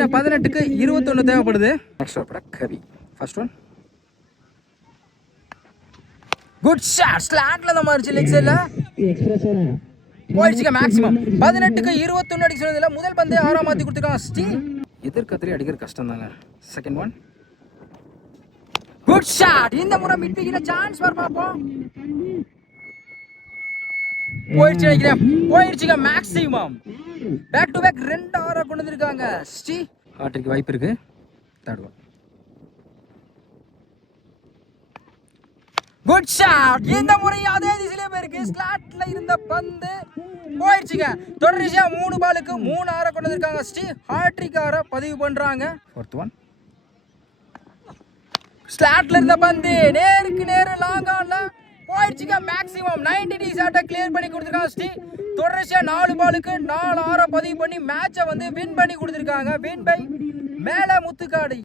இன்னும் 18க்கு 21 தேவைப்படுது. Next over Kavi. First one good shot. ஸ்லாட்ல தான் மாறிச்சு லெக் சைடுல போயிடுச்சுங்க. மேக்ஸிமம் 18க்கு 21 அடிக்க சொன்னதுல முதல் பந்தே 6 மாத்தி கொடுத்துருக்காங்க ஸ்டீல். எதிர்கத்திரி அடிக்கிற கஷ்டம் தாங்க. Second one good shot. இந்த முறை மிட் விக்கெட்ல சான்ஸ் வர பாப்போம். போயிடுச்சு நினைக்கிறேன். போயிடுச்சுங்க. மேக்ஸிமம் பேக் டு பேக் 2 6 கொண்டு வந்திருக்காங்க ஸ்டீ. ஹாட்ரிக் வாய்ப்பு இருக்கு. Third one good shot. இந்த முறை அதே திசையிலே போயிருக்கு. ஸ்லாட்ல இருந்த பந்து போயிடுச்சுங்க. தொடர்ச்சியா 3 பாலுக்கு 3 6 கொண்டு வந்திருக்காங்க ஸ்டீ. ஹாட்ரிக் 6 பதிவு பண்றாங்க. ஃபோர்த் ஒன் ஸ்லாட்ல இருந்த பந்து நேருக்கு நேரு லாங் ஆன்ல போயிடுச்சுங்க. மேக்ஸிமம் 90 ஷாட்டை கிளியர் பண்ணி கொடுத்துருக்காங்க ஸ்டீ. தொடர்ச்சியா 4 பாலுக்கு 4 6 பதிவு பண்ணி மேட்சை வந்து வின் பண்ணி கொடுத்துருக்காங்க. வின் பை மேல முத்துக்காடு.